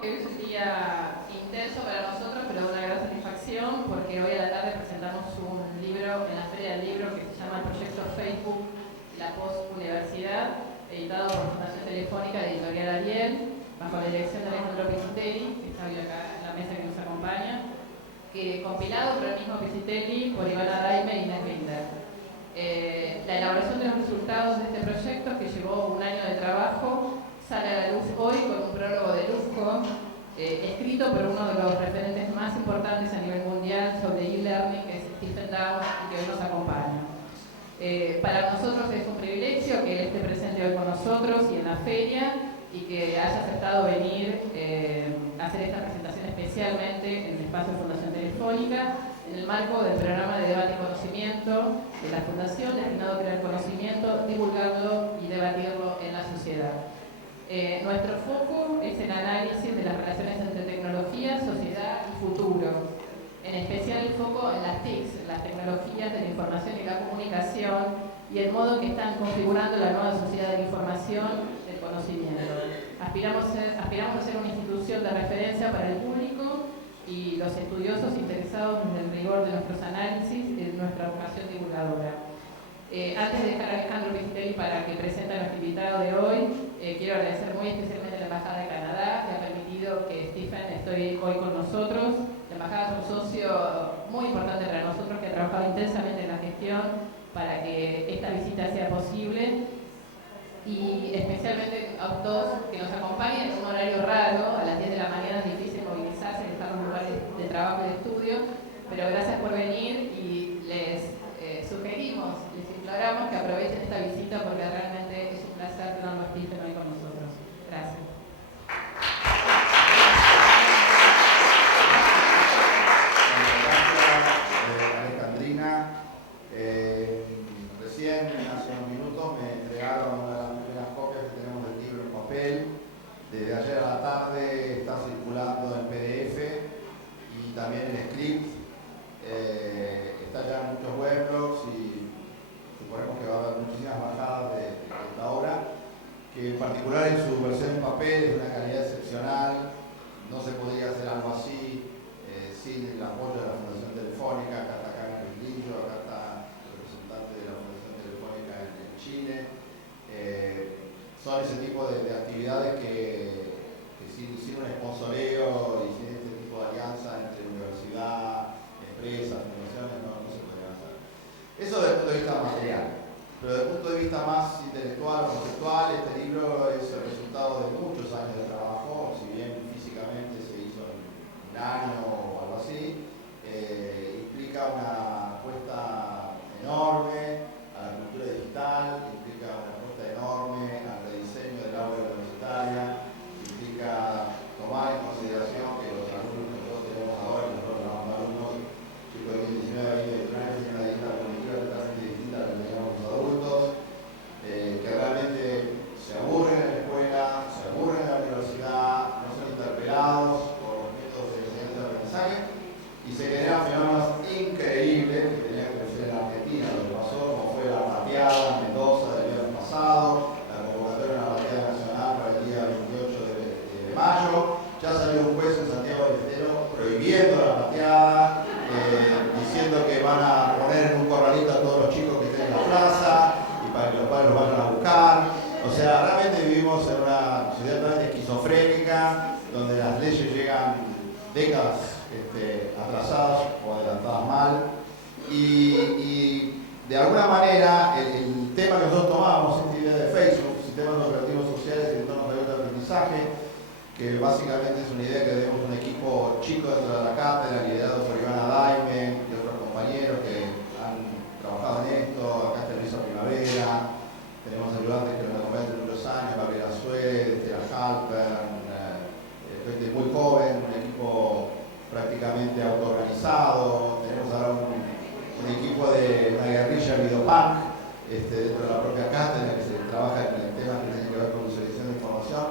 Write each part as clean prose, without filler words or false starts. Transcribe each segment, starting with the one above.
Es un día intenso para nosotros, pero de una gran satisfacción, porque hoy a la tarde presentamos un libro en la Feria del Libro que se llama El Proyecto Facebook, la Post-Universidad, editado por Fundación Telefónica de Editorial Ariel, bajo la dirección de Alejandro Pisitelli, que está hoy acá en la mesa que nos acompaña, que compilado por el mismo Pisitelli, por Ivana Daime y Inés Binder. La elaboración de los resultados de este proyecto, que llevó un año de trabajo, sale a la luz hoy con un prólogo de Luzco, escrito por uno de los referentes más importantes a nivel mundial sobre e-learning, que es Stephen Downes, y que hoy nos acompaña. Para nosotros es un privilegio que él esté presente hoy con nosotros y en la feria, y que haya aceptado venir a hacer esta presentación especialmente en el espacio de Fundación Telefónica, en el marco del programa de debate y conocimiento de la Fundación, destinado a crear conocimiento, divulgarlo y debatirlo en la sociedad. Nuestro foco es el análisis de las relaciones entre tecnología, sociedad y futuro. En especial el foco en las TICs, las tecnologías de la información y la comunicación, y el modo que están configurando la nueva sociedad de la información y del conocimiento. Aspiramos a ser una institución de referencia para el público y los estudiosos interesados en el rigor de nuestros análisis y de nuestra vocación divulgadora. Antes de dejar a Alejandro Pisitelli para que presente a nuestro invitado de hoy, quiero agradecer muy especialmente a la Embajada de Canadá, que ha permitido que Stephen esté hoy con nosotros. La Embajada es un socio muy importante para nosotros, que ha trabajado intensamente en la gestión para que esta visita sea posible, y especialmente a todos que nos acompañen en un horario raro. A las 10 de la mañana es difícil movilizarse, estar en los lugares de trabajo y de estudio, pero gracias por venir, y les sugerimos, les imploramos que aprovechen esta visita, porque realmente es un placer tenerlo a Stephen hoy con nosotros. Gracias. Gracias, Alejandrina. Recién, hace unos minutos, me entregaron una de las primeras copias que tenemos del libro en papel. Desde ayer a la tarde está circulando en PDF y también en script. Está ya en muchos weblogs y suponemos que va a haber muchísimas bajadas de esta obra, que en particular en su versión en papel es una calidad excepcional. No se podría hacer algo así sin el apoyo de la Fundación Telefónica. Acá está Carmen Lillo, acá está el representante de la Fundación Telefónica en Chile. Son ese tipo de actividades que sin un sponsoreo y sin este tipo de alianza entre universidad, empresas, fundaciones, no se podrían hacer. Eso desde el punto de vista material. Pero desde el punto de vista más intelectual o conceptual, este libro es el resultado de muchos años de trabajo. Si bien físicamente se hizo en un año o algo así, implica una apuesta enorme a la cultura digital, implica una apuesta enorme al rediseño del aula universitaria, implica tomar en consideración que los alumnos que nosotros tenemos ahora, que nosotros llamamos alumnos, chicos de 19, 20, 21 años, tienen una dieta cognitiva totalmente distinta a la que teníamos los adultos, que realmente se aburren en la escuela, se aburren en la universidad, no son interpelados por los métodos de enseñanza y aprendizaje, y se generan fenómenos increíbles que tenían que crecer en Argentina. Lo que pasó, como fue la pateada en Mendoza del viernes pasado, la convocatoria de la pateada nacional para el día 28 de mayo, ya salió un juez en Santiago del Estero prohibiendo la pateada, diciendo que van a poner en un corralito a todos los chicos que estén en la plaza y para que los padres los vayan a buscar. O sea, realmente vivimos en una sociedad totalmente esquizofrénica, donde las leyes llegan décadas atrasadas o adelantadas mal, y de alguna manera el tema que nosotros tomamos, esta idea de Facebook, sistemas operativos sociales y entornos de aprendizaje, que básicamente es una idea que tenemos un equipo chico dentro de la cátedra, liderado por Ivana Daime y otros compañeros que han trabajado en esto. Acá está Luisa Primavera, tenemos ayudantes que nos acompañan desde muchos años, Gabriela Suárez, Estela Halper, gente muy joven, un equipo prácticamente autoorganizado. Tenemos ahora un equipo de una guerrilla videopunk dentro de la propia cátedra, que se trabaja en temas que tienen que ver con visualización de información.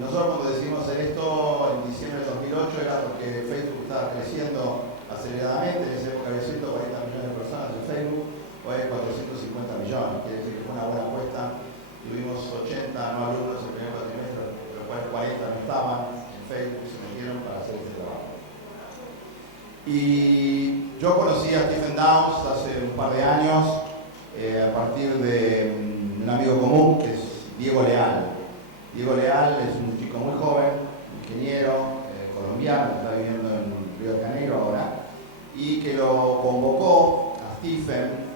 Nosotros cuando decidimos hacer esto en diciembre de 2008 era porque Facebook estaba creciendo a Y yo conocí a Stephen Downes hace un par de años a partir de un amigo común que es Diego Leal. Diego Leal es un chico muy joven, ingeniero colombiano, que está viviendo en Río de Janeiro ahora, y que lo convocó a Stephen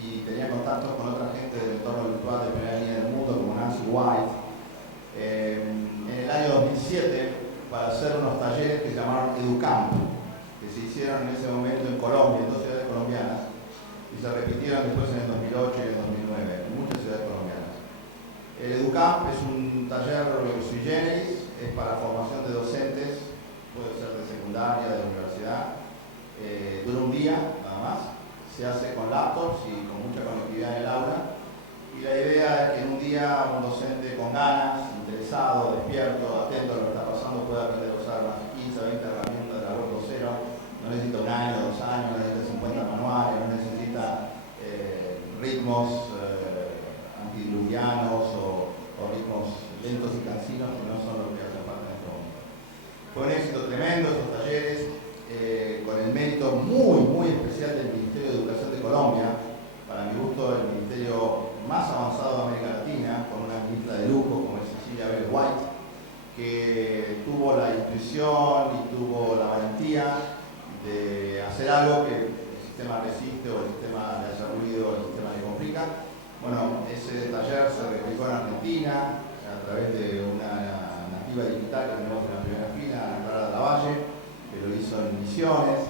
y tenía contactos con otra gente del entorno virtual de primera línea del mundo, como Nancy White, en el año 2007 para hacer unos talleres que se llamaron EduCamp, que se hicieron en ese momento en Colombia, en dos ciudades colombianas, y se repitieron después en el 2008 y en el 2009, en muchas ciudades colombianas. El EduCamp es un taller sui generis, es para formación de docentes, puede ser de secundaria, de universidad, dura un día nada más, se hace con laptops y con mucha conectividad en el aula, y la idea es que en un día un docente con ganas, interesado, despierto, atento a lo que está pasando, pueda aprender a usar unas 15 o 20 herramientas de la web 2.0. No necesita un año, 2 años, no necesita 50 manuales, no necesita ritmos antidiluvianos o ritmos lentos y cansinos que no son lo que hacen falta en este momento. Fue un éxito tremendo estos talleres, con el mérito muy especial del Ministerio de Educación de Colombia, para mi gusto el ministerio más avanzado de América Latina, con una ministra de lujo como es Cecilia Bell White, que tuvo la intuición y tuvo la valentía de hacer algo que el sistema resiste o el sistema le hace ruido o el sistema le complica. Bueno, ese taller se replicó en Argentina a través de una nativa digital que tenemos en la primera fila, Ana Clara de la Valle, que lo hizo en Misiones,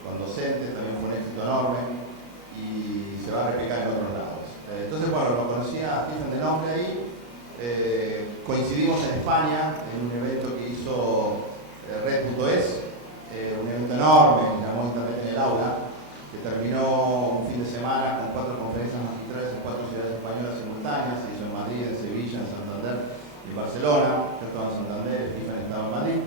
con docentes, también fue un éxito enorme y se va a replicar en otros lados. Entonces, bueno, lo conocí a Stephen de nombre ahí, coincidimos en España en un evento que hizo Red.es, un evento enorme que llamó Internet en el aula, que terminó un fin de semana con 4 conferencias magistrales en 4 ciudades españolas simultáneas. Se hizo en Madrid, en Sevilla, en Santander y en Barcelona. Yo estaba en Santander, Stephen estaba en Madrid.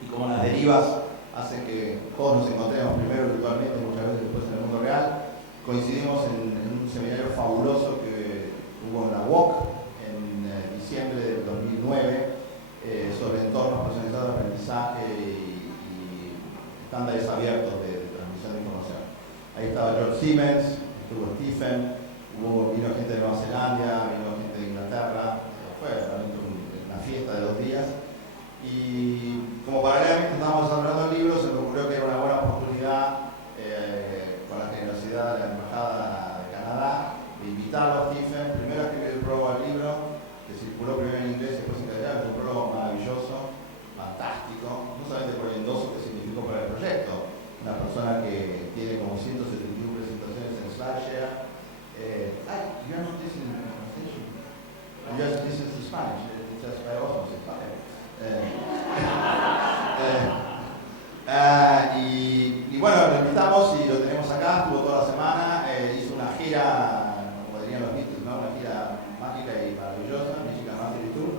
Y como las derivas hacen que todos nos encontremos primero virtualmente, muchas veces después en el mundo real, coincidimos en un seminario fabuloso que hubo en la UOC en diciembre del 2009 sobre entornos personalizados de aprendizaje y estándares abiertos de transmisión de información. Ahí estaba George Siemens, estuvo Stephen, vino gente de Nueva Zelanda, vino gente de Inglaterra, fue realmente una fiesta de 2 días. Y como paralelamente estábamos desarrollando el libro, se me ocurrió que era una buena oportunidad con la generosidad de la Embajada de Canadá de invitarlo a Stephen primero a escribir el prólogo al libro, que circuló primero en inglés y después en castellano. Es un prólogo maravilloso, fantástico, no solamente por el endoso que significó para el proyecto, una persona que tiene como 171 presentaciones en SlideShare. You are not listening to the conversation. You just listen to Spanish. It's just I also say Spanish. Y bueno, lo invitamos y lo tenemos acá, estuvo toda la semana, hizo una gira, como dirían los Beatles, ¿no? Una gira mágica y maravillosa, Michigan Mastery Tour,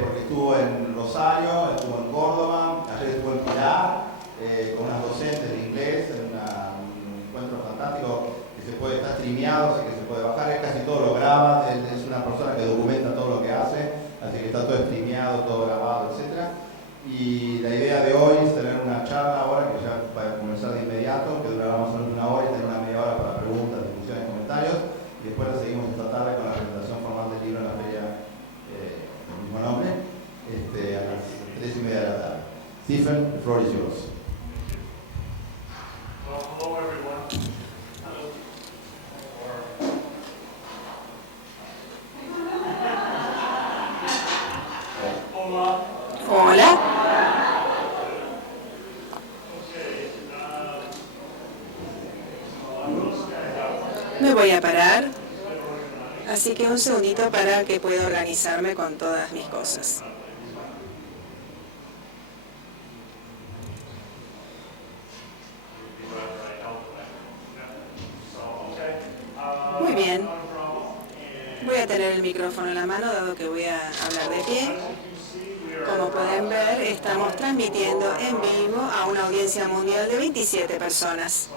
porque estuvo en Rosario, estuvo en Córdoba, ayer estuvo en Pilar, con unas docentes de inglés, en un encuentro fantástico que se puede estar streameado, así que se puede bajar, él casi todo lo graba, él es una persona que documenta todo lo que hace, así que está todo streameado, todo grabado, etc. Y la idea de hoy es tener una charla ahora, que ya va a comenzar de inmediato, que durará más o menos 1 hora y tener una media hora para preguntas, discusiones, comentarios, y después la seguimos esta tarde con la presentación formal del libro en la feria del mismo nombre, a las 3:30 de la tarde. Stephen, the floor is yours. Well, hello everyone. Hola. Hola. Me voy a parar, así que un segundito para que pueda organizarme con todas mis cosas. Muy bien. Voy a tener el micrófono en la mano, dado que voy a hablar de pie. Como pueden ver, estamos transmitiendo en vivo a una audiencia mundial de 27 personas.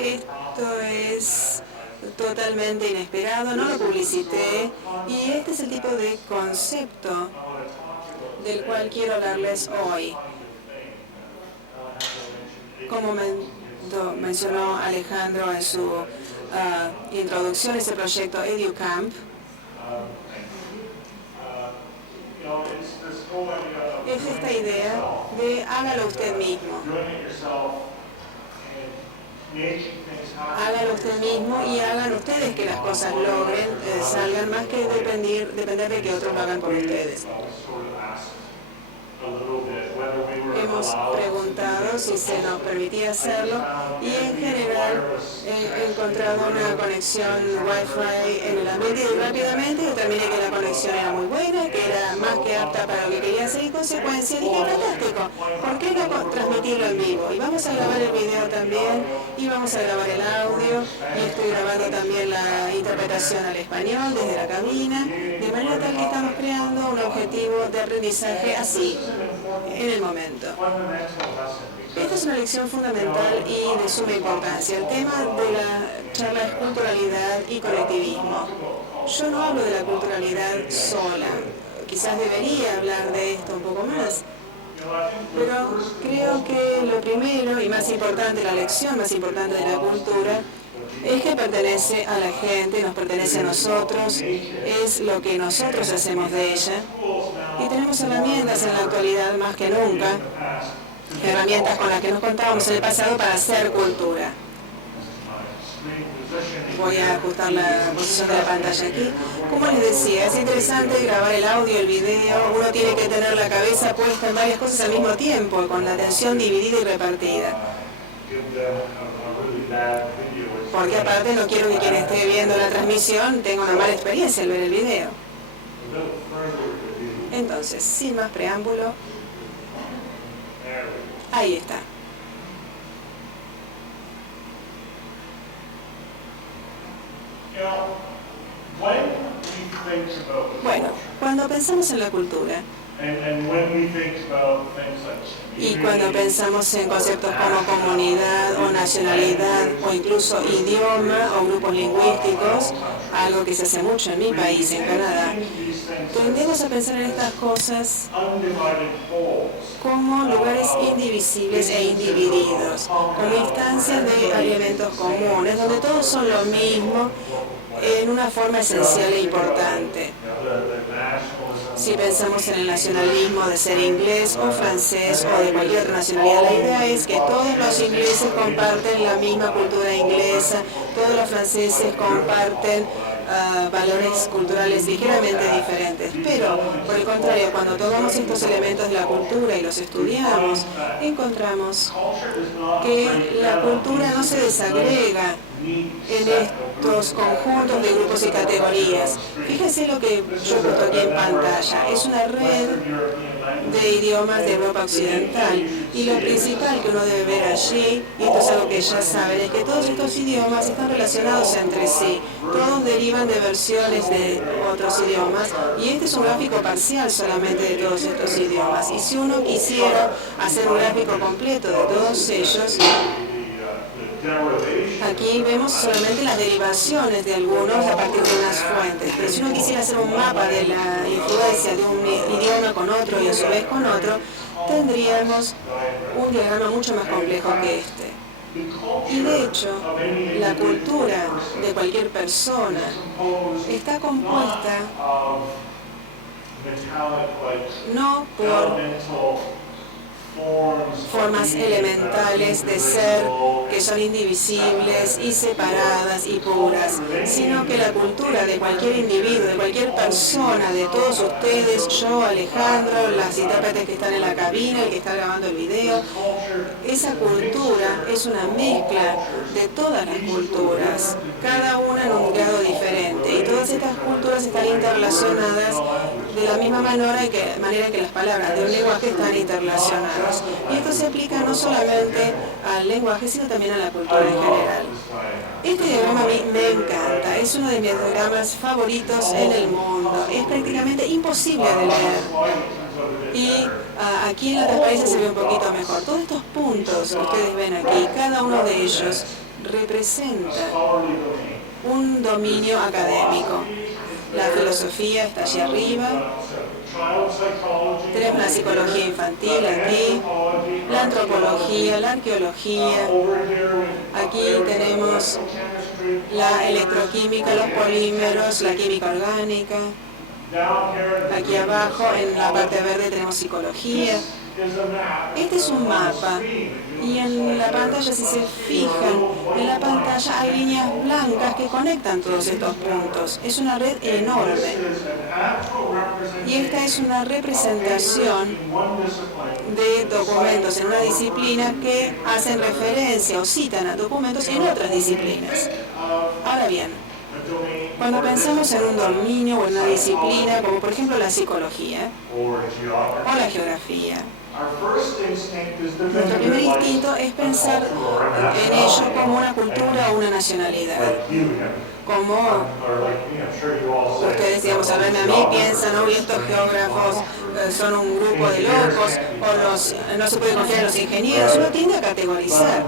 Esto es totalmente inesperado, no lo publicité, y este es el tipo de concepto del cual quiero hablarles hoy. Como mencionó Alejandro en su introducción a este proyecto EduCamp, es esta idea de hágalo usted mismo. Hágalo usted mismo y hagan ustedes que las cosas logren, salgan, más que depender de que otros lo hagan por ustedes. Hemos preguntado si se nos permitía hacerlo y en general he encontrado una conexión Wi-Fi en el ambiente y rápidamente determiné que la conexión era muy buena, que era más que apta para lo que quería hacer y en consecuencia dije, fantástico, ¿por qué no transmitirlo en vivo? Y vamos a grabar el video también y vamos a grabar el audio y estoy grabando también la interpretación al español desde la cabina, de manera tal que estamos creando un objetivo de aprendizaje así, en el momento. Esta es una lección fundamental y de suma importancia. El tema de la charla es culturalidad y colectivismo. Yo no hablo de la culturalidad sola. Quizás debería hablar de esto un poco más. Pero creo que lo primero y más importante, la lección más importante de la cultura, es que pertenece a la gente, nos pertenece a nosotros, es lo que nosotros hacemos de ella. Y tenemos herramientas en la actualidad más que nunca, herramientas con las que nos contábamos en el pasado para hacer cultura. Voy a ajustar la posición de la pantalla aquí. Como les decía, es interesante grabar el audio, el video. Uno tiene que tener la cabeza puesta en varias cosas al mismo tiempo, con la atención dividida y repartida. Porque aparte no quiero que quien esté viendo la transmisión tenga una mala experiencia al ver el video. Entonces, sin más preámbulo, ahí está. Bueno, cuando pensamos en la cultura y cuando pensamos en conceptos como comunidad o nacionalidad o incluso idioma o grupos lingüísticos, algo que se hace mucho en mi país, en Canadá, tendemos a pensar en estas cosas como lugares indivisibles e individidos, como instancias de elementos comunes, donde todos son lo mismo en una forma esencial e importante. Si pensamos en el nacionalismo de ser inglés o francés o de cualquier otra nacionalidad, la idea es que todos los ingleses comparten la misma cultura inglesa, todos los franceses comparten valores culturales ligeramente diferentes. Pero, por el contrario, cuando tomamos estos elementos de la cultura y los estudiamos, encontramos que la cultura no se desagrega en estos conjuntos de grupos y categorías. Fíjense lo que yo he puesto aquí en pantalla. Es una red de idiomas de Europa Occidental y lo principal que uno debe ver allí, y esto es algo que ya saben, es que todos estos idiomas están relacionados entre sí. Todos derivan de versiones de otros idiomas y este es un gráfico parcial solamente de todos estos idiomas. Y si uno quisiera hacer un gráfico completo de todos ellos, aquí vemos solamente las derivaciones de algunos a partir de unas fuentes, pero si uno quisiera hacer un mapa de la influencia de un idioma con otro y a su vez con otro, tendríamos un diagrama mucho más complejo que este. Y de hecho, la cultura de cualquier persona está compuesta no por formas elementales de ser que son indivisibles y separadas y puras, sino que la cultura de cualquier individuo, de cualquier persona, de todos ustedes, yo, Alejandro, las intérpretes que están en la cabina, el que está grabando el video, esa cultura es una mezcla de todas las culturas, cada una en un grado diferente, y todas estas culturas están interrelacionadas de la misma manera que las palabras de un lenguaje están interrelacionadas. Y esto se aplica no solamente al lenguaje, sino también a la cultura en general. Este diagrama a mí me encanta, es uno de mis diagramas favoritos en el mundo. Es prácticamente imposible de leer. Y aquí en la transparencia se ve un poquito mejor. Todos estos puntos que ustedes ven aquí, cada uno de ellos representa un dominio académico. La filosofía está allí arriba, Tenemos la psicología infantil aquí, la antropología, la arqueología. Aquí tenemos la electroquímica, los polímeros, la química orgánica. Aquí abajo, en la parte verde, tenemos psicología. Este es un mapa y en la pantalla, si se fijan, en la pantalla hay líneas blancas que conectan todos estos puntos. Es una red enorme. Y esta es una representación de documentos en una disciplina que hacen referencia o citan a documentos en otras disciplinas. Ahora bien, cuando pensamos en un dominio o en una disciplina, como por ejemplo la psicología o la geografía, nuestro primer instinto es pensar en ello como una cultura o una nacionalidad. Como ustedes, digamos, al verme a mí, piensan, ¿no? Y estos geógrafos son un grupo de locos, o no se puede confiar en los ingenieros, uno tiende a categorizar.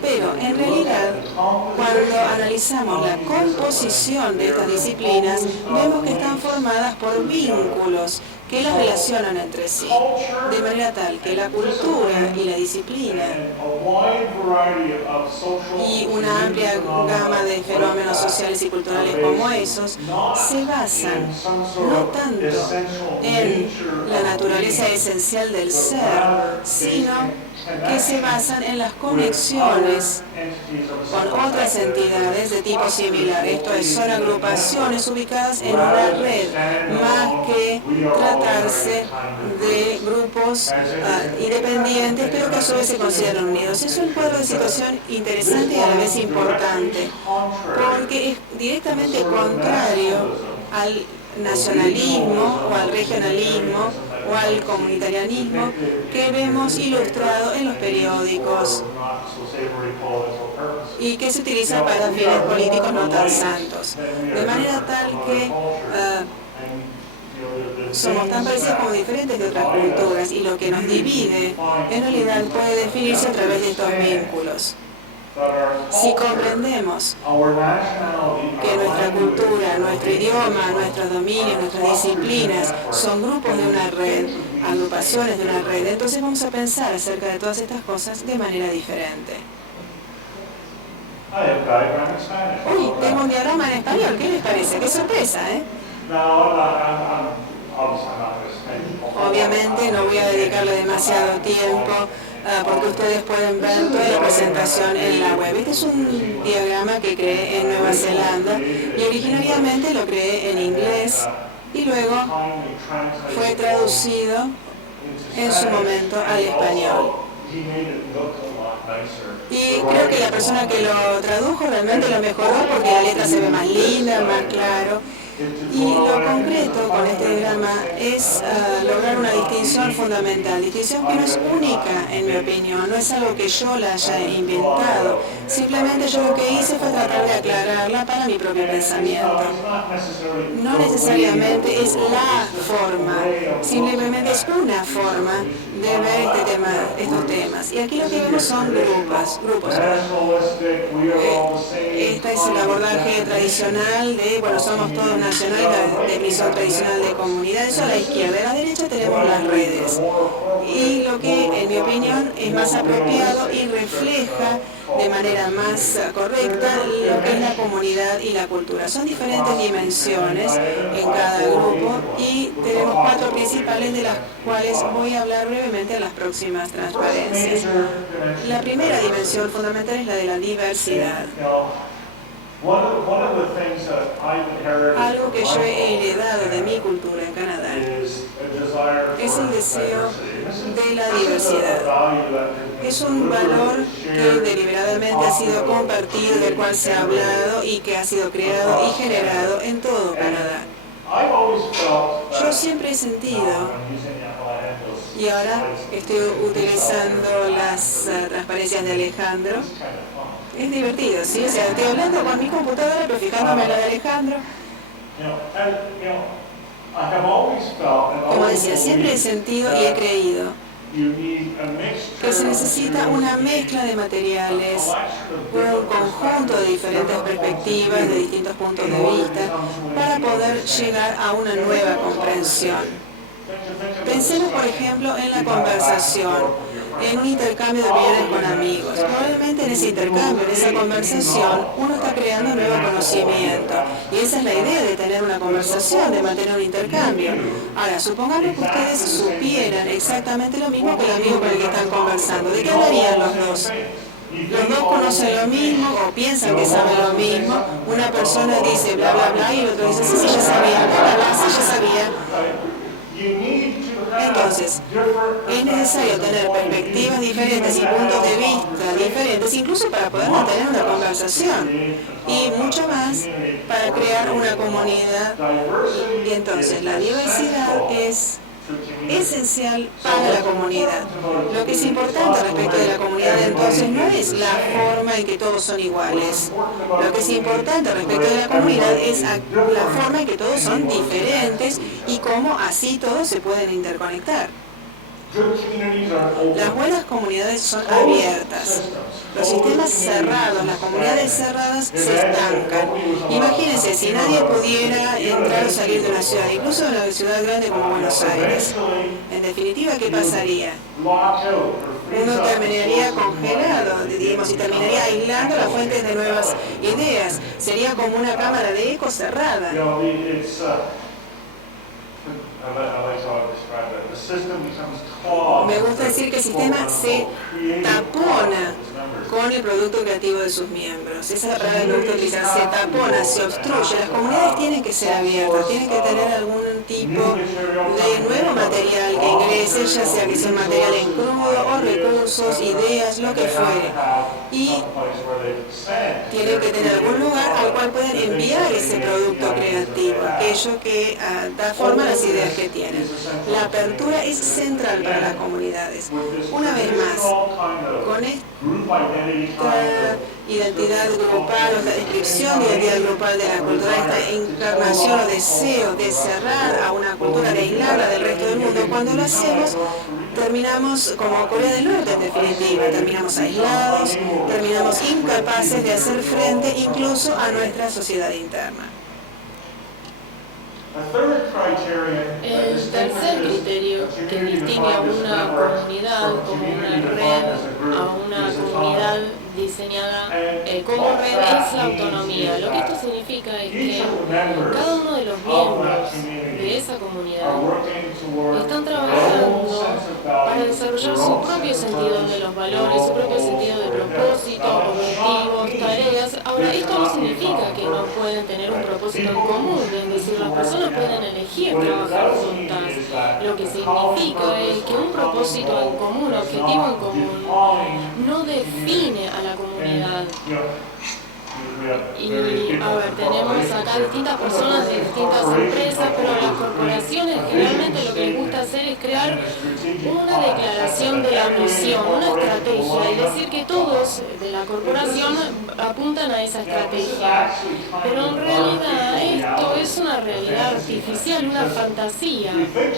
Pero en realidad, cuando analizamos la composición de estas disciplinas, vemos que están formadas por vínculos que las relacionan entre sí, de manera tal que la cultura y la disciplina y una amplia gama de fenómenos sociales y culturales como esos se basan no tanto en la naturaleza esencial del ser, sino que se basan en las conexiones con otras entidades de tipo similar. Esto es, son agrupaciones ubicadas en una red, más que tratarse de grupos independientes, pero que a su vez se consideran unidos. Es un cuadro de situación interesante y a la vez importante, porque es directamente contrario al nacionalismo o al regionalismo o al comunitarianismo que vemos ilustrado en los periódicos y que se utiliza para fines políticos no tan santos. De manera tal que somos tan parecidos como diferentes de otras culturas y lo que nos divide en realidad puede definirse a través de estos vínculos. Si comprendemos que nuestra cultura, nuestro idioma, nuestros dominios, nuestras disciplinas son grupos de una red, agrupaciones de una red, entonces vamos a pensar acerca de todas estas cosas de manera diferente. Uy, tengo un diagrama en español, ¿qué les parece? ¡Qué sorpresa, eh! Obviamente no voy a dedicarle demasiado tiempo porque ustedes pueden ver toda la presentación en la web. Este es un diagrama que creé en Nueva Zelanda y originariamente lo creé en inglés y luego fue traducido en su momento al español. Y creo que la persona que lo tradujo realmente lo mejoró porque la letra se ve más linda, más claro. Y lo concreto con este diagrama es lograr una distinción fundamental, distinción que no es única en mi opinión, no es algo que yo la haya inventado, simplemente yo lo que hice fue tratar de aclararla para mi propio pensamiento. No necesariamente es la forma, simplemente es una forma de ver estos temas. Y aquí lo que vemos son grupos. Este es el abordaje tradicional de, bueno, somos todos nacionales, la definición tradicional de comunidad, eso a la izquierda. A la derecha tenemos las redes. Y lo que, en mi opinión, es más apropiado y refleja de manera más correcta lo que es la comunidad y la cultura. Son diferentes dimensiones en cada grupo y tenemos 4 principales de las cuales voy a hablar brevemente en las próximas transparencias. La primera dimensión fundamental es la de la diversidad. Algo que yo he heredado de mi cultura en Canadá es el deseo de la diversidad. Es un valor que deliberadamente ha sido compartido, del cual se ha hablado y que ha sido creado y generado en todo Canadá. Yo siempre he sentido, y ahora estoy utilizando las transparencias de Alejandro, es divertido, ¿sí? O sea, estoy hablando con mi computadora, pero fijándome en la de Alejandro. Como decía, siempre he sentido y he creído que se necesita una mezcla de materiales, un conjunto de diferentes perspectivas, de distintos puntos de vista, para poder llegar a una nueva comprensión. Pensemos, por ejemplo, en la conversación, en un intercambio de opiniones con amigos. Probablemente en ese intercambio, en esa conversación, uno está creando un nuevo conocimiento. Y esa es la idea de tener una conversación, de mantener un intercambio. Ahora, supongamos que ustedes supieran exactamente lo mismo que el amigo con el que están conversando. ¿De qué hablarían los dos? Los dos conocen lo mismo o piensan que saben lo mismo. Una persona dice bla, bla, bla y el otro dice sí, sí, ya sabía, bla, bla, bla, sí, ya sabía. Entonces, es necesario tener perspectivas diferentes y puntos de vista diferentes, incluso para poder mantener una conversación y mucho más para crear una comunidad. Y entonces, la diversidad es esencial para la comunidad. Lo que es importante respecto de la comunidad entonces no es la forma en que todos son iguales. Lo que es importante respecto de la comunidad es la forma en que todos son diferentes y cómo así todos se pueden interconectar. Las buenas comunidades son abiertas. Los sistemas cerrados, las comunidades cerradas se estancan. Imagínense, si nadie pudiera entrar o salir de una ciudad, incluso de una ciudad grande como Buenos Aires, en definitiva, ¿qué pasaría? Uno terminaría congelado, digamos, y terminaría aislando las fuentes de nuevas ideas. Sería como una cámara de eco cerrada. Me gusta decir que el sistema se tapona con el producto creativo de sus miembros. Esa es la palabra que me gusta utilizar. Se tapona, se obstruye. Las comunidades tienen que ser abiertas, tienen que tener algún tipo de nuevo material que ingrese, ya sea que sea material en crudo o recursos, ideas, lo que fuere. Y tienen que tener algún lugar al cual puedan enviar ese producto creativo, aquello que da forma a las ideas que tienen. La apertura es central para las comunidades. Una vez más, con esta identidad grupal, o esta descripción de identidad grupal de la cultura, esta encarnación o deseo de cerrar a una cultura, de aislarla del resto del mundo, cuando lo hacemos, terminamos como Corea del Norte en definitiva, terminamos aislados, terminamos incapaces de hacer frente incluso a nuestra sociedad interna. El tercer criterio que distingue a una comunidad como una red, a una comunidad diseñada como red, es la autonomía. Lo que esto significa es que cada uno de los miembros de esa comunidad están trabajando para desarrollar su propio sentido de los valores, su propio sentido de propósito, objetivos, tareas. Ahora, esto no significa que no pueden tener un propósito en común, es decir, las personas pueden elegir trabajar juntas. Lo que significa es que un propósito en común, objetivo en común, no define a la comunidad. Y, tenemos acá distintas personas de distintas empresas, pero las corporaciones generalmente lo que les gusta hacer es crear una declaración de la misión, una estrategia, y decir que todos de la corporación apuntan a esa estrategia. Pero en realidad esto es una realidad artificial, una fantasía,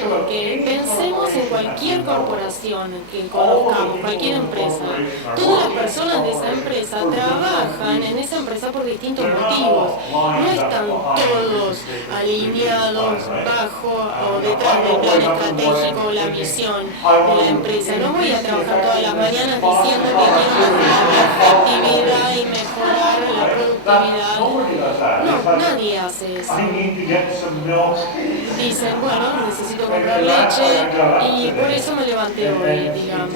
porque pensemos en cualquier corporación que conozcamos, cualquier empresa. Todas las personas de esa empresa trabajan en esa empresa por distintos motivos. No están todos alineados bajo o detrás del plan estratégico o la visión de la empresa. No voy a trabajar todas las mañanas diciendo que quiero mejorar la efectividad y mejorar la productividad. No, nadie hace eso. Dicen, bueno, necesito comprar leche y por eso me levanté hoy, digamos.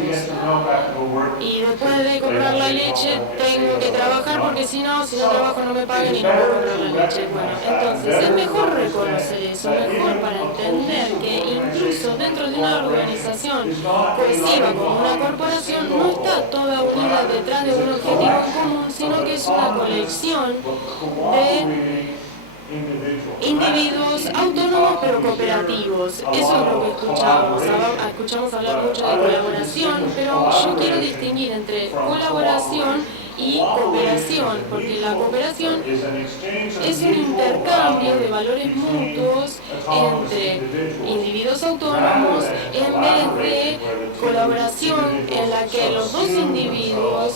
Y después de comprar la leche tengo que trabajar porque si no trabajo no me pagan y no puedo comprar la leche. Bueno, entonces es mejor reconocer eso, mejor para entender que incluso dentro de una organización cohesiva como una corporación no está toda unida detrás de un objetivo en común, sino que es una colección de individuos autónomos pero cooperativos. Eso es lo que escuchamos. Escuchamos hablar mucho de colaboración, pero yo quiero distinguir entre colaboración y cooperación, porque la cooperación es un intercambio de valores mutuos entre individuos autónomos en vez de colaboración en la que los dos individuos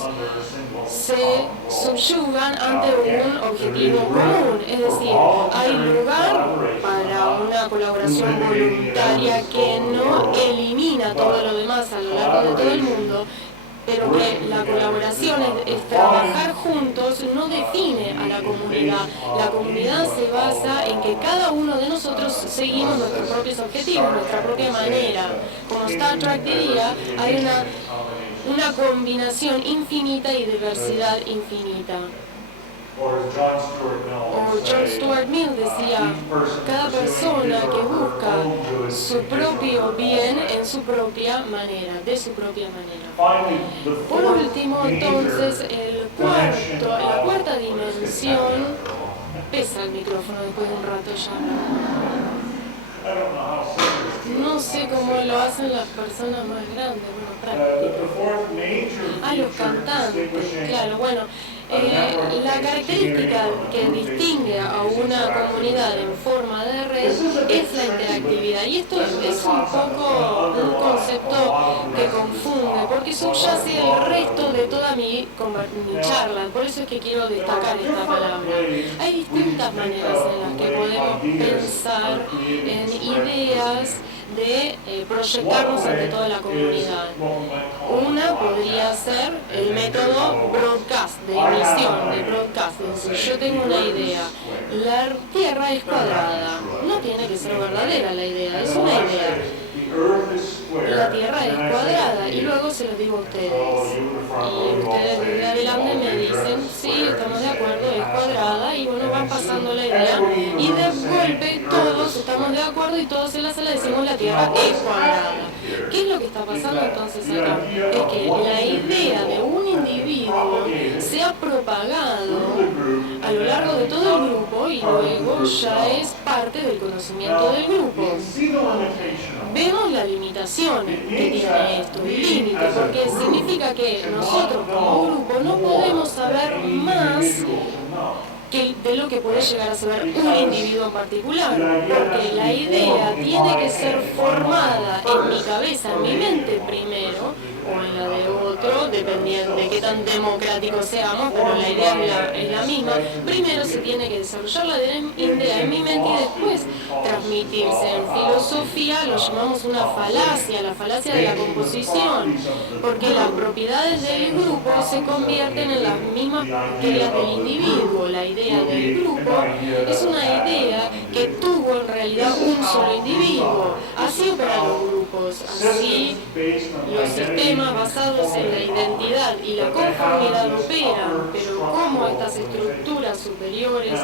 se subyugan ante un objetivo común. Es decir, hay lugar para una colaboración voluntaria que no elimina todo lo demás a lo largo de todo el mundo, pero que la colaboración es trabajar juntos, no define a la comunidad. La comunidad se basa en que cada uno de nosotros seguimos nuestros propios objetivos, nuestra propia manera. Como Star Trek diría, hay una combinación infinita y diversidad infinita. O John Stuart Mill decía, cada persona que busca su propio bien en su propia manera, de su propia manera. Por último, entonces, la cuarta dimensión, pesa el micrófono después de un rato ya. No sé cómo lo hacen las personas más grandes, los cantantes, claro, bueno. La característica que distingue a una comunidad en forma de red es la interactividad, y esto es un poco un concepto que confunde porque subyace el resto de toda mi charla, por eso es que quiero destacar esta palabra. Hay distintas maneras en las que podemos pensar en ideas de proyectarnos ante toda la comunidad. Una podría ser el método broadcast, de emisión, de broadcast. Es decir, yo tengo una idea, la Tierra es cuadrada, no tiene que ser verdadera la idea, es una idea. La Tierra es cuadrada, y luego se los digo a ustedes. Y ustedes desde adelante me dicen, sí, estamos de acuerdo, es cuadrada, y bueno, van pasando la idea, y de golpe todos estamos de acuerdo y todos en la sala decimos la Tierra es cuadrada. ¿Qué es lo que está pasando entonces acá? Es que la idea de un individuo se ha propagado a lo largo de todo el grupo y luego ya es parte del conocimiento del grupo. Vemos las limitaciones que tiene esto, un límite, porque significa que nosotros como grupo no podemos saber más de lo que puede llegar a saber un individuo en particular, porque la idea tiene que ser formada en mi cabeza, en mi mente primero, o en la de otro, dependiendo de qué tan democráticos seamos, pero la idea es la misma. Primero se tiene que desarrollar la idea en mi mente y después transmitirse. En filosofía lo llamamos una falacia, la falacia de la composición, porque las propiedades del grupo se convierten en las mismas que las del individuo. La idea del grupo es una idea que tuvo en realidad un solo individuo. Así operan los grupos, así los sistemas basados en la identidad y la conformidad operan, pero como estas estructuras superiores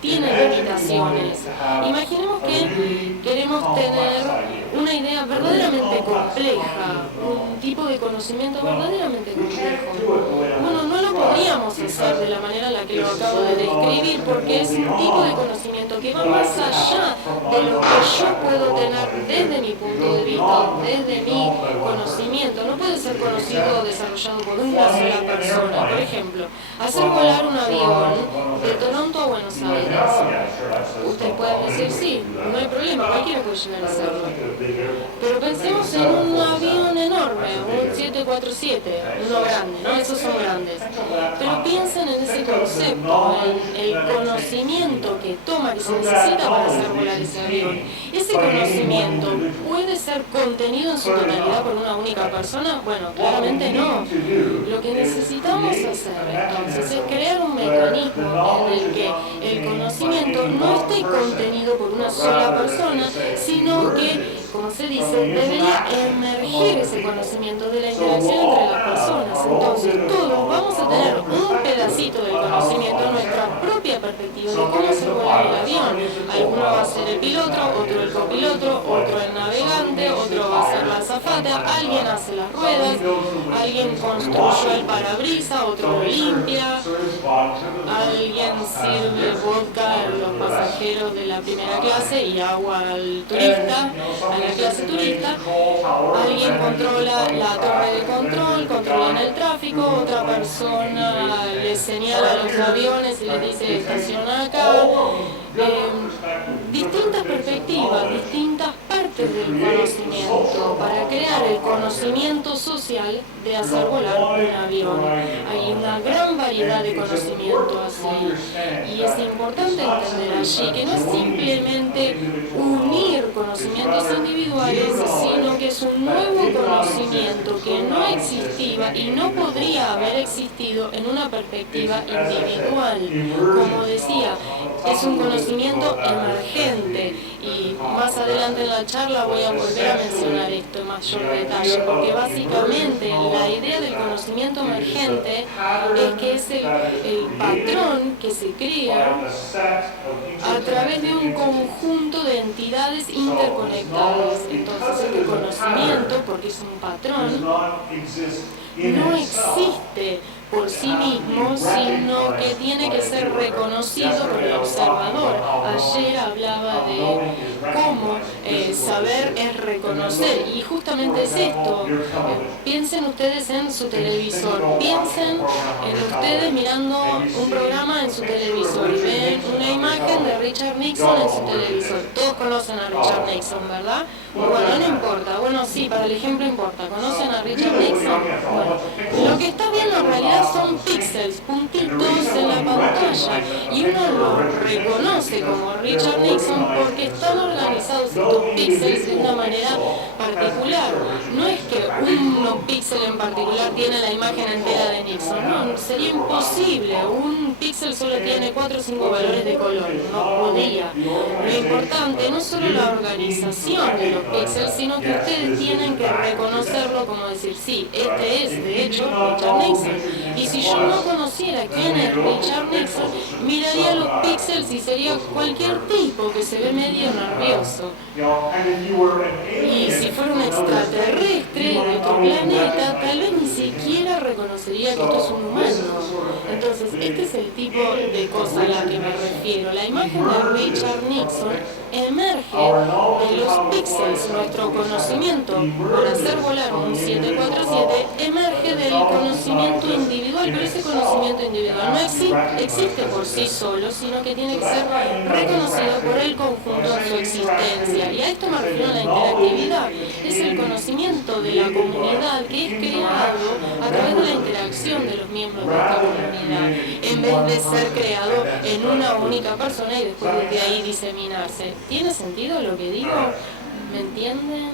tienen limitaciones. Imaginemos que queremos tener una idea verdaderamente compleja, un tipo de conocimiento verdaderamente complejo. Bueno, no lo podríamos hacer de la manera en la que lo acabo de describir, porque es un tipo de conocimiento que va más allá de lo que yo puedo tener desde mi punto de vista, desde mi conocimiento. No puede ser conocido o desarrollado por una sola persona. Por ejemplo, hacer volar un avión de Toronto a Buenos Aires. Ustedes pueden decir, sí, no hay problema, cualquiera puede llegar a hacerlo. Pero pensemos en un avión enorme, un 747, uno grande, ¿no? Esos son grandes. Pero piensen en ese concepto, en el conocimiento que toma, que se necesita para hacer volar ese avión. Ese conocimiento puede ser contenido en su totalidad por una única persona. Bueno, claramente no. Lo que necesitamos hacer entonces es crear un mecanismo en el que el conocimiento no esté contenido por una sola persona, sino que, como se dice, debería emerger ese conocimiento de la interacción entre las personas. Entonces todos vamos a tener un pedacito del conocimiento, nuestra propia perspectiva de cómo se vuela el avión. Alguno va a ser el piloto, otro el copiloto, otro el navegante, otro va a ser la azafata, alguien hace las ruedas, alguien construyó el parabrisas, otro lo limpia, alguien sirve vodka a los pasajeros pasajeros de la primera clase y agua al turista, a la clase turista. Alguien controla la torre de control, controla el tráfico, otra persona le señala a los aviones y les dice estaciona acá. Distintas perspectivas, distintas partes del conocimiento para crear el conocimiento social de hacer volar un avión. Hay una gran variedad de conocimiento así y es importante entender allí que no es simplemente unir conocimientos individuales, sino que es un nuevo conocimiento que no existía y no podría haber existido en una perspectiva individual. Como decía, es un conocimiento emergente y más adelante en la charla voy a volver a mencionar esto en mayor detalle, porque básicamente la idea del conocimiento emergente es que es el patrón que se crea a través de un conjunto de entidades interconectadas. Entonces este conocimiento, porque es un patrón, no existe por sí mismo, sino que tiene que ser reconocido por el observador. Ayer hablaba de cómo saber es reconocer, y justamente es esto. Piensen ustedes en su televisor, piensen en ustedes mirando un programa en su televisor y ven una imagen de Richard Nixon en su televisor. Todos conocen a Richard Nixon, ¿verdad? Bueno, no importa, bueno sí, para el ejemplo importa. ¿Conocen a Richard Nixon? Bueno, lo que está viendo en realidad son píxeles, puntitos en la pantalla, y uno lo reconoce como Richard Nixon porque están organizados estos píxeles de una manera particular. No es que un píxel en particular tiene la imagen entera de Nixon, no, sería imposible. Un píxel solo tiene 4 o 5 valores de color, no podría. Lo importante no es solo la organización de los píxeles, sino que ustedes tienen que reconocerlo como decir, sí, este es de hecho Richard Nixon. Y si yo no conociera quién es Richard Nixon, miraría los píxeles y sería cualquier tipo que se ve medio nervioso. Y si fuera un extraterrestre de otro planeta, tal vez ni siquiera reconocería que esto es un humano. Entonces, este es el tipo de cosa a la que me refiero. La imagen de Richard Nixon emerge de los píxeles. Nuestro conocimiento para hacer volar un 747 emerge del conocimiento individual, pero ese conocimiento individual no existe por sí solo, sino que tiene que ser reconocido por el conjunto de su existencia. Y a esto me refiero a la interactividad. Es el conocimiento de la comunidad que es creado a través de la interacción de los miembros de esta comunidad, en vez de ser creado en una única persona y después de ahí diseminarse. ¿Tiene sentido lo que digo? ¿Me entienden?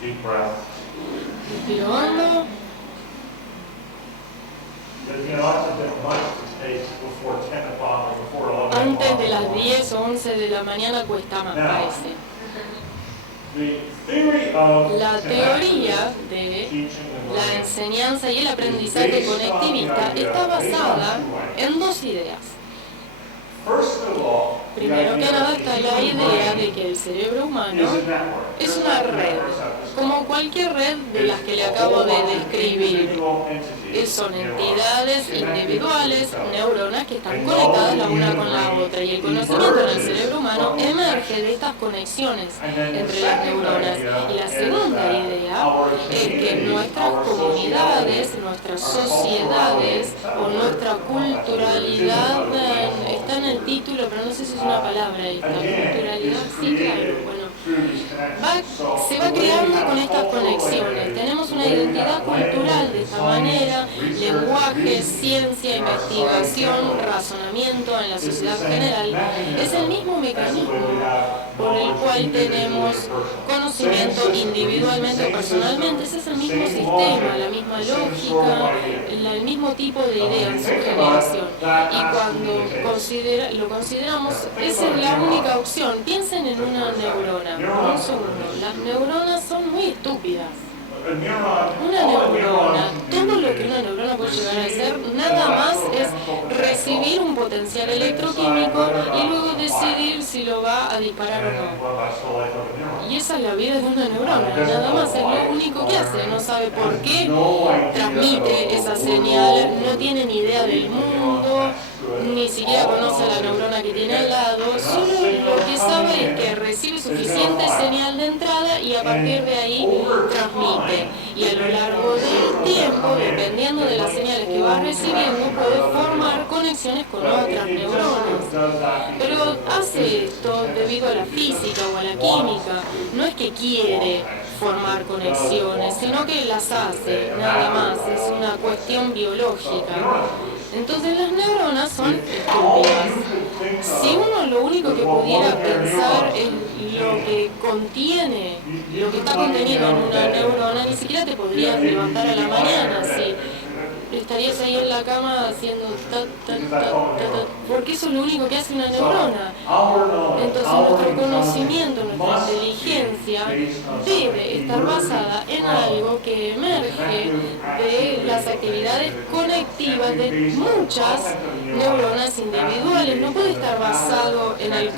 Deep breath. Respiro hondo. Antes de las 10 o 11 de la mañana cuesta más, parece. La teoría de la enseñanza y el aprendizaje conectivista está basada en dos ideas. Primero que nada está la idea de que el cerebro humano es una red, como cualquier red de las que le acabo de describir. Son entidades individuales, neuronas que están conectadas la una con la otra, y el conocimiento en el cerebro humano emerge de estas conexiones entre las neuronas. Y la segunda idea es que nuestras comunidades, nuestras sociedades o nuestra culturalidad, está en el título, pero no sé si es una palabra esta, culturalidad, sí, claro, bueno. Se va creando con estas conexiones. Tenemos una identidad cultural de esta manera, lenguaje, ciencia, investigación, razonamiento en la sociedad general. Es el mismo mecanismo por el cual tenemos conocimiento individualmente o personalmente. Ese es el mismo sistema, la misma lógica, el mismo tipo de idea en su generación. Y cuando lo consideramos, esa es la única opción. Piensen en una neurona. Un segundo. Las neuronas son muy estúpidas. Una neurona, todo lo que una neurona puede llegar a hacer, nada más es recibir un potencial electroquímico y luego decidir si lo va a disparar o no. Y esa es la vida de una neurona, nada más, es lo único que hace, no sabe por qué transmite esa señal, no tiene ni idea del mundo, ni siquiera conoce a la neurona que tiene al lado, solo lo que sabe es que recibe suficiente señal de entrada y a partir de ahí transmite. Y a lo largo del tiempo, dependiendo de las señales que va recibiendo, puede formar conexiones con otras neuronas. Pero hace esto debido a la física o a la química, no es que quiere formar conexiones, sino que las hace, nada más, es una cuestión biológica. Entonces las neuronas son estúpidas. Si uno lo único que pudiera pensar es lo que contiene, lo que está contenido en una neurona, ni siquiera te podrías levantar a la mañana, si estarías ahí en la cama haciendo porque eso es lo único que hace una neurona. Entonces nuestro conocimiento, nuestra inteligencia debe estar basada en algo que emerge de las actividades conectivas de muchas neuronas individuales. No puede estar basado en el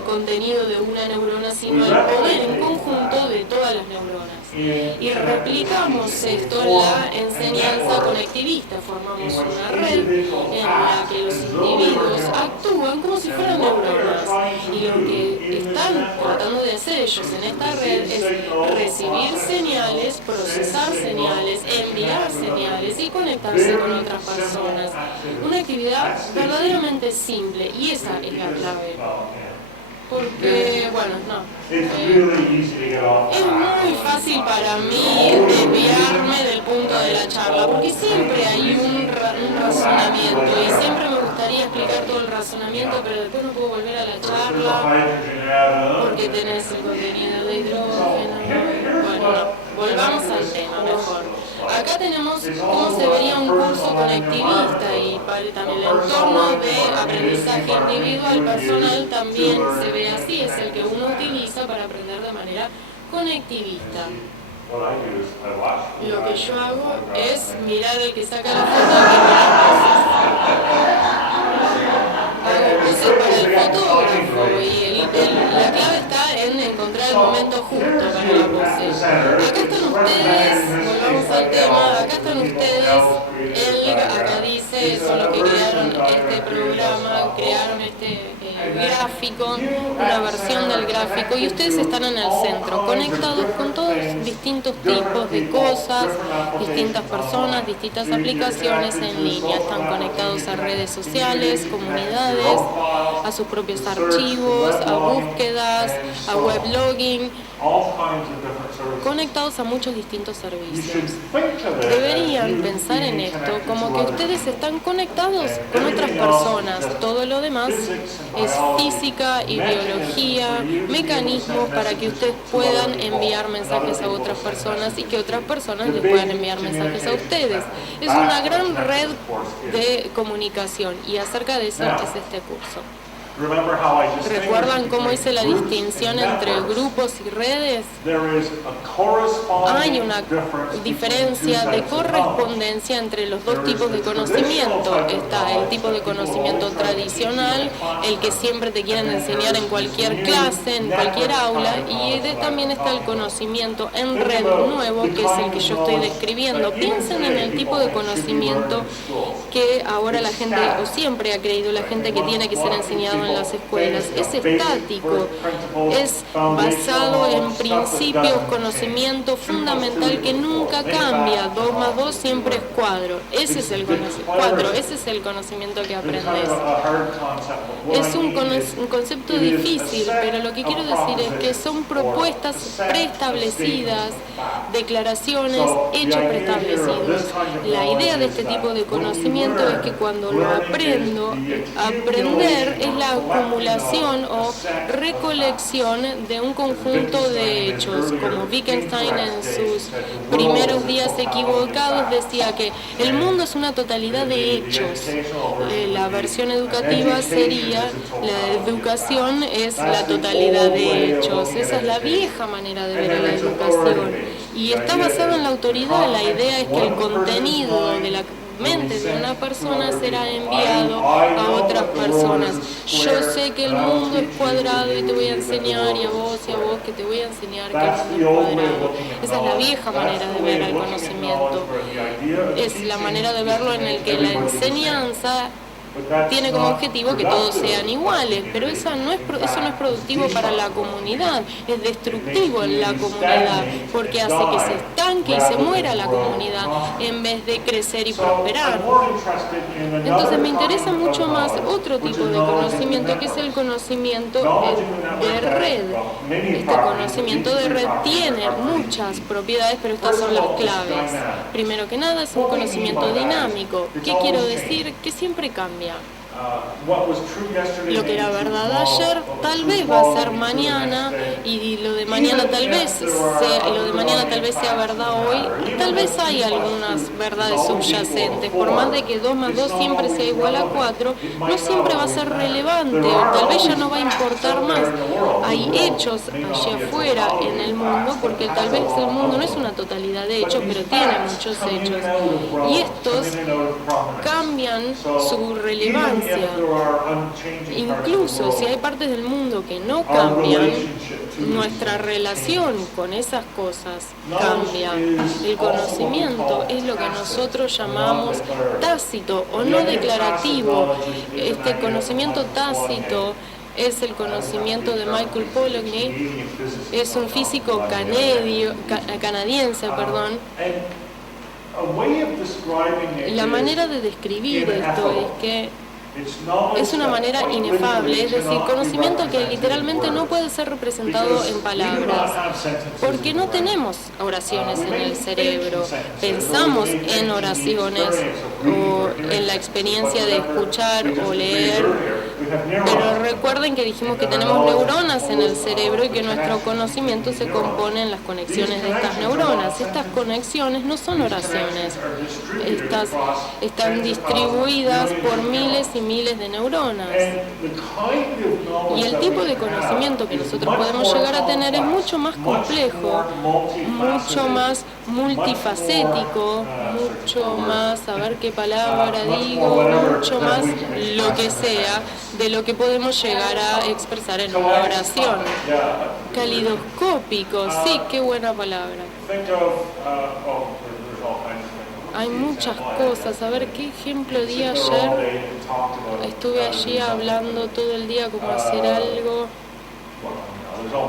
contenido de una neurona, sino el poder en conjunto de todas las neuronas. Y replicamos esto en la enseñanza conectivista, formamos una red en la que los individuos actúan como si fueran neuronas y lo que están tratando de hacer ellos en esta red es recibir señales, procesar señales, enviar señales y conectarse con otras personas. Una actividad verdaderamente simple y esa es la clave. Porque, bueno, no. Es muy fácil para mí desviarme del punto de la charla, porque siempre hay un razonamiento y siempre me gustaría explicar todo el razonamiento, pero después no puedo volver a la charla porque tenés el contenido de hidrógeno. Bueno, no, volvamos al tema mejor. Acá tenemos cómo se vería un curso conectivista y también el entorno de aprendizaje individual personal también se ve así, es el que uno utiliza para aprender de manera conectivista. Lo que yo hago es mirar el que saca la foto y hago poses para el fotógrafo y la clave está en encontrar el momento justo para la pose. Acá están ustedes, volvamos al tema, acá están ustedes, acá dice, son los que crearon este programa, crearon este gráfico, una versión del gráfico y ustedes están en el centro, conectados con todos distintos tipos de cosas, distintas personas, distintas aplicaciones en línea, están conectados a redes sociales, comunidades, a sus propios archivos, a búsquedas, a weblogging, conectados a muchos distintos servicios. Deberían pensar en esto como que ustedes están conectados con otras personas. Todo lo demás es física y biología, mecanismos para que ustedes puedan enviar mensajes a otras personas y que otras personas les puedan enviar mensajes a ustedes. Es una gran red de comunicación y acerca de eso es este curso. ¿Recuerdan cómo hice la distinción entre grupos y redes? Hay una diferencia de correspondencia entre los dos tipos de conocimiento. Está el tipo de conocimiento tradicional, el que siempre te quieren enseñar en cualquier clase, en cualquier aula, y también está el conocimiento en red nuevo, que es el que yo estoy describiendo. Piensen en el tipo de conocimiento que ahora la gente, o siempre ha creído la gente, que tiene que ser enseñado en las escuelas. Es estático, es basado en principios, conocimiento fundamental que nunca cambia. 2 más 2 siempre es cuadro. Ese es el conocimiento que aprendes. Es un concepto difícil, pero lo que quiero decir es que son propuestas preestablecidas, declaraciones, hechos preestablecidos. La idea de este tipo de conocimiento es que cuando lo aprendo, aprender es la acumulación o recolección de un conjunto de hechos. Como Wittgenstein en sus primeros días equivocados decía que el mundo es una totalidad de hechos. La versión educativa sería: la educación es la totalidad de hechos. Esa es la vieja manera de ver a la educación. Y está basado en la autoridad. La idea es que el contenido mente de una persona será enviado a otras personas. Yo sé que el mundo es cuadrado y te voy a enseñar, y a vos que te voy a enseñar que el mundo es cuadrado. Esa es la vieja manera de ver el conocimiento. Es la manera de verlo en el que la enseñanza tiene como objetivo que todos sean iguales, pero eso no es productivo para la comunidad, es destructivo en la comunidad, porque hace que se estanque y se muera la comunidad en vez de crecer y prosperar. Entonces me interesa mucho más otro tipo de conocimiento, que es el conocimiento de red. Este conocimiento de red tiene muchas propiedades, pero estas son las claves. Primero que nada, es un conocimiento dinámico. ¿Qué quiero decir? Que siempre cambia. Lo que era verdad ayer tal vez va a ser mañana, y lo de mañana tal vez sea verdad hoy. Tal vez hay algunas verdades subyacentes, por más de que 2 más 2 siempre sea igual a 4, no siempre va a ser relevante, o tal vez ya no va a importar más. Hay hechos allá afuera en el mundo, porque tal vez el mundo no es una totalidad de hechos, pero tiene muchos hechos, y estos cambian su relevancia. Incluso si hay partes del mundo que no cambian, nuestra relación con esas cosas cambia. El conocimiento es lo que nosotros llamamos tácito o no declarativo. Este conocimiento tácito es el conocimiento de Michael Polanyi, es un físico canadiense. La manera de describir esto es que es una manera inefable, es decir, conocimiento que literalmente no puede ser representado en palabras, porque no tenemos oraciones en el cerebro. Pensamos en oraciones o en la experiencia de escuchar o leer, pero recuerden que dijimos que tenemos neuronas en el cerebro y que nuestro conocimiento se compone en las conexiones de estas neuronas. Estas conexiones no son oraciones, estas están distribuidas por miles y miles de neuronas. Y el tipo de conocimiento que nosotros podemos llegar a tener es mucho más complejo, mucho más multifacético, mucho más, a ver qué palabra digo, mucho más lo que sea de lo que podemos llegar a expresar en una oración. Calidoscópico, sí, qué buena palabra. Hay muchas cosas. A ver, ¿qué ejemplo di ayer? Estuve allí hablando todo el día como hacer algo.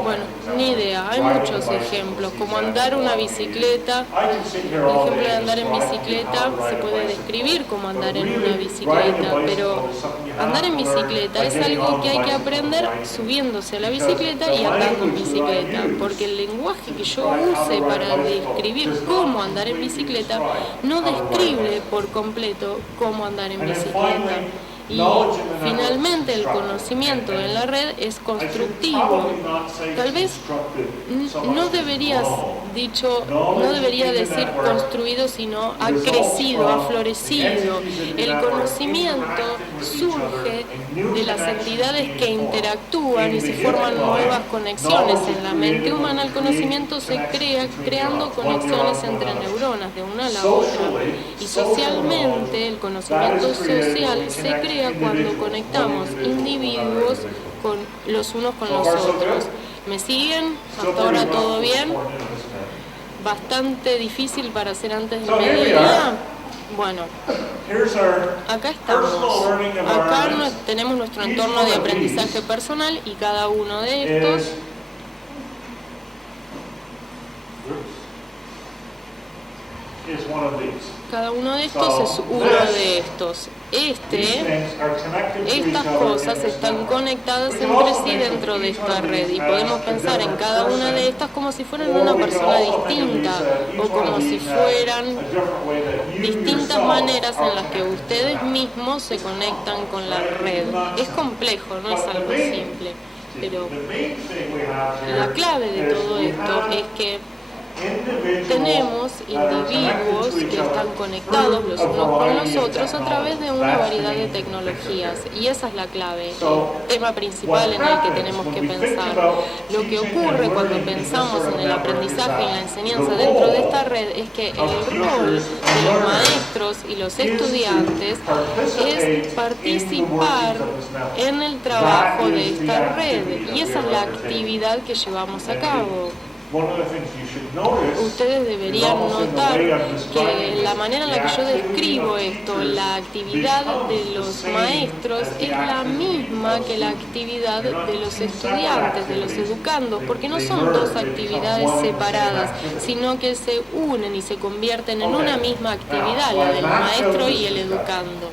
Bueno, ni idea, hay muchos ejemplos, como andar una bicicleta. El ejemplo de andar en bicicleta se puede describir como andar en una bicicleta, pero andar en bicicleta es algo que hay que aprender subiéndose a la bicicleta y andando en bicicleta, porque el lenguaje que yo use para describir cómo andar en bicicleta no describe por completo cómo andar en bicicleta. Y finalmente el conocimiento en la red es constructivo. Tal vez no debería decir construido, sino ha crecido, ha florecido. El conocimiento surge de las entidades que interactúan y se forman nuevas conexiones. En la mente humana el conocimiento se crea creando conexiones entre neuronas de una a la otra. Y socialmente el conocimiento social se crea cuando conectamos individuos con los unos con los otros. ¿Me siguen? ¿Hasta ahora todo bien? Bastante difícil para hacer antes del mediodía. Bueno, acá estamos. Acá tenemos nuestro entorno de aprendizaje personal y cada uno de estos es uno de estos. Estas cosas están conectadas entre sí dentro de esta red y podemos pensar en cada una de estas como si fueran una persona distinta o como si fueran distintas maneras en las que ustedes mismos se conectan con la red. Es complejo, no es algo simple, pero la clave de todo esto es que tenemos individuos que están conectados los unos con los otros a través de una variedad de tecnologías, y esa es la clave, el tema principal en el que tenemos que pensar. Lo que ocurre cuando pensamos en el aprendizaje y en la enseñanza dentro de esta red es que el rol de los maestros y los estudiantes es participar en el trabajo de esta red, y esa es la actividad que llevamos a cabo. Ustedes deberían notar que la manera en la que yo describo esto, la actividad de los maestros, es la misma que la actividad de los estudiantes, de los educandos, porque no son dos actividades separadas, sino que se unen y se convierten en una misma actividad, la del maestro y el educando.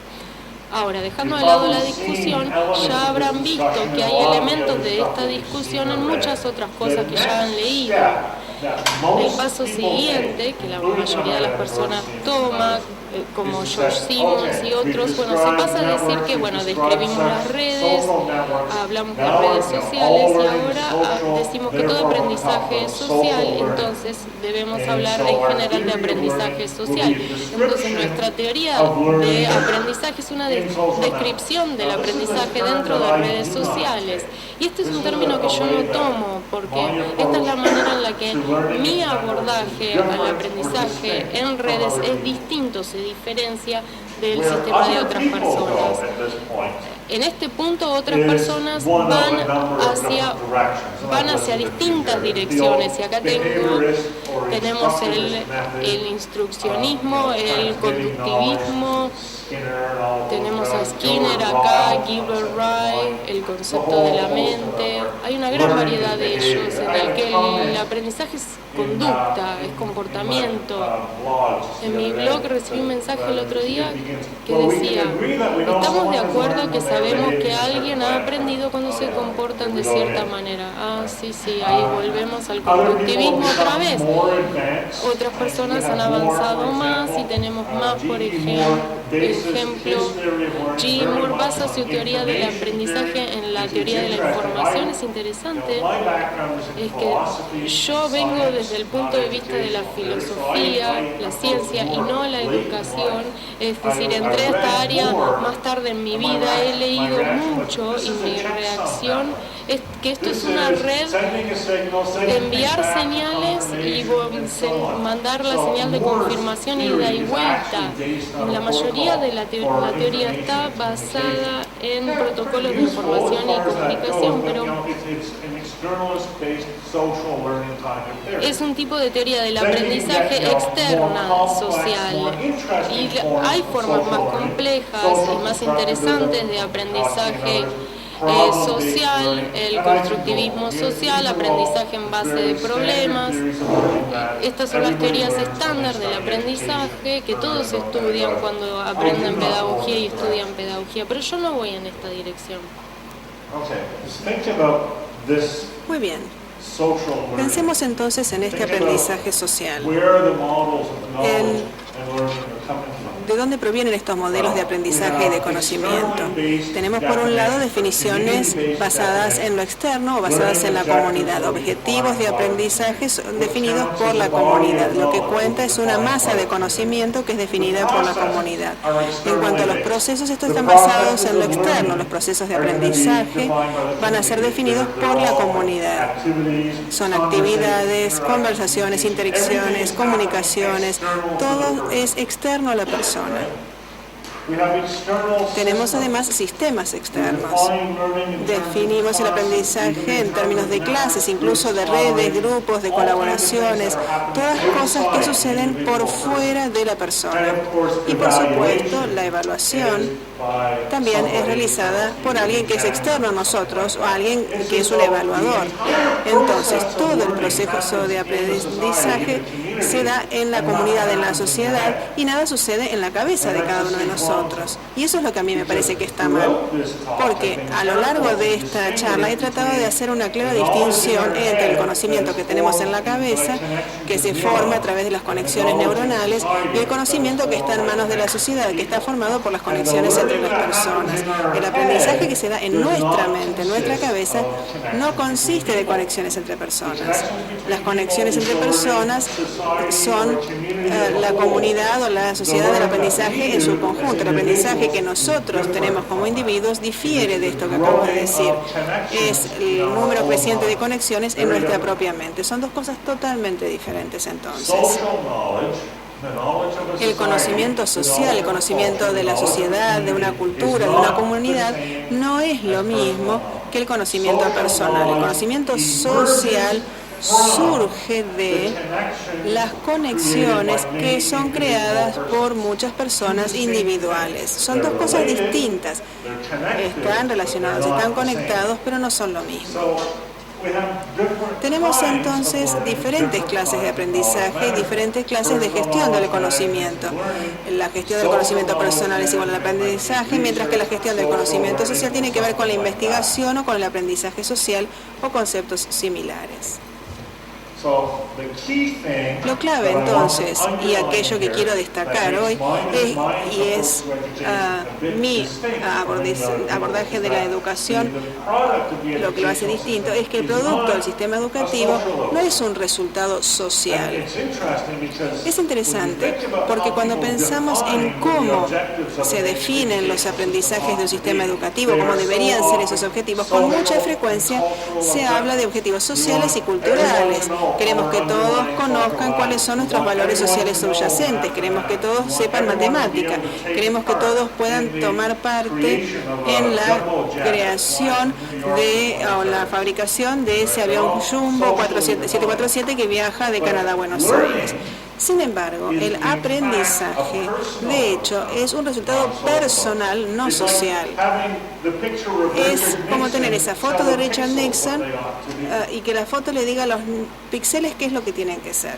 Ahora, dejando de lado la discusión, ya habrán visto que hay elementos de esta discusión en muchas otras cosas que ya han leído. El paso siguiente, que la mayoría de las personas toma, como George Simmons y otros, bueno, se pasa a decir que, bueno, describimos las redes, hablamos de redes sociales, y ahora decimos que todo aprendizaje es social, entonces debemos hablar en general de aprendizaje social. Entonces, nuestra teoría de aprendizaje es una descripción del aprendizaje dentro de redes sociales. Y este es un término que yo no tomo, porque esta es la manera en la que mi abordaje al aprendizaje en redes es distinto, se diferencia del sistema de otras personas. En este punto, otras personas van hacia distintas direcciones, y acá tenemos el instruccionismo, el conductivismo, tenemos a Skinner acá, Gilbert-Wright, el concepto de la mente. Hay una gran variedad de ellos en el que el aprendizaje es conducta, es comportamiento. En mi blog recibí un mensaje el otro día que decía: estamos de acuerdo que sabemos que alguien ha aprendido cuando se comportan de cierta manera. Ah, sí, ahí volvemos al conductivismo otra vez. Otras personas han avanzado más y tenemos más, por ejemplo, Jim Moore basa su teoría del aprendizaje en la teoría de la información. Es interesante, es que yo vengo desde el punto de vista de la filosofía, la ciencia y no la educación, es decir, entré a esta área más tarde en mi vida, he leído mucho y mi reacción es que esto es una red de enviar señales y mandar la señal de confirmación, ida y vuelta. La mayoría de la teoría está basada en protocolos de información y comunicación, pero es un tipo de teoría del aprendizaje externa social, y hay formas más complejas y más interesantes de aprendizaje social, el constructivismo social, aprendizaje en base de problemas. Estas son las teorías estándar del aprendizaje que todos estudian cuando aprenden pedagogía y estudian pedagogía, pero yo no voy en esta dirección. Muy bien. Pensemos entonces en este aprendizaje social. ¿De dónde provienen estos modelos de aprendizaje y de conocimiento? Tenemos por un lado definiciones basadas en lo externo o basadas en la comunidad, objetivos de aprendizaje definidos por la comunidad. Lo que cuenta es una masa de conocimiento que es definida por la comunidad. En cuanto a los procesos, estos están basados en lo externo. Los procesos de aprendizaje van a ser definidos por la comunidad. Son actividades, conversaciones, interacciones, comunicaciones, todo es externo a la persona. Tenemos además sistemas externos. Definimos el aprendizaje en términos de clases, incluso de redes, grupos, de colaboraciones, todas cosas que suceden por fuera de la persona. Y por supuesto, la evaluación también es realizada por alguien que es externo a nosotros o alguien que es un evaluador. Entonces, todo el proceso de aprendizaje se da en la comunidad, en la sociedad, y nada sucede en la cabeza de cada uno de nosotros. Y eso es lo que a mí me parece que está mal, porque a lo largo de esta charla he tratado de hacer una clara distinción entre el conocimiento que tenemos en la cabeza, que se forma a través de las conexiones neuronales, y el conocimiento que está en manos de la sociedad, que está formado por las conexiones entre las personas. El aprendizaje que se da en nuestra mente, en nuestra cabeza, no consiste de conexiones entre personas. Las conexiones entre personas son la comunidad o la sociedad del aprendizaje en su conjunto. El aprendizaje que nosotros tenemos como individuos difiere de esto que acabo de decir. Es el número creciente de conexiones en nuestra propia mente. Son dos cosas totalmente diferentes entonces. El conocimiento social, el conocimiento de la sociedad, de una cultura, de una comunidad, no es lo mismo que el conocimiento personal. El conocimiento social surge de las conexiones que son creadas por muchas personas individuales. Son dos cosas distintas. Están relacionados, están conectados, pero no son lo mismo. Tenemos entonces diferentes clases de aprendizaje y diferentes clases de gestión del conocimiento. La gestión del conocimiento personal es igual al aprendizaje, mientras que la gestión del conocimiento social tiene que ver con la investigación o con el aprendizaje social o conceptos similares. Lo clave entonces, y aquello que quiero destacar hoy, es mi abordaje de la educación, lo que lo hace distinto, es que el producto del sistema educativo no es un resultado social. Es interesante porque cuando pensamos en cómo se definen los aprendizajes de un sistema educativo, cómo deberían ser esos objetivos, con mucha frecuencia se habla de objetivos sociales y culturales. Queremos que todos conozcan cuáles son nuestros valores sociales subyacentes, queremos que todos sepan matemática, queremos que todos puedan tomar parte en la creación o la fabricación de ese avión Jumbo 747 que viaja de Canadá a Buenos Aires. Sin embargo, el aprendizaje, de hecho, es un resultado personal, no social. Es como tener esa foto de Richard Nixon y que la foto le diga a los píxeles qué es lo que tienen que ser.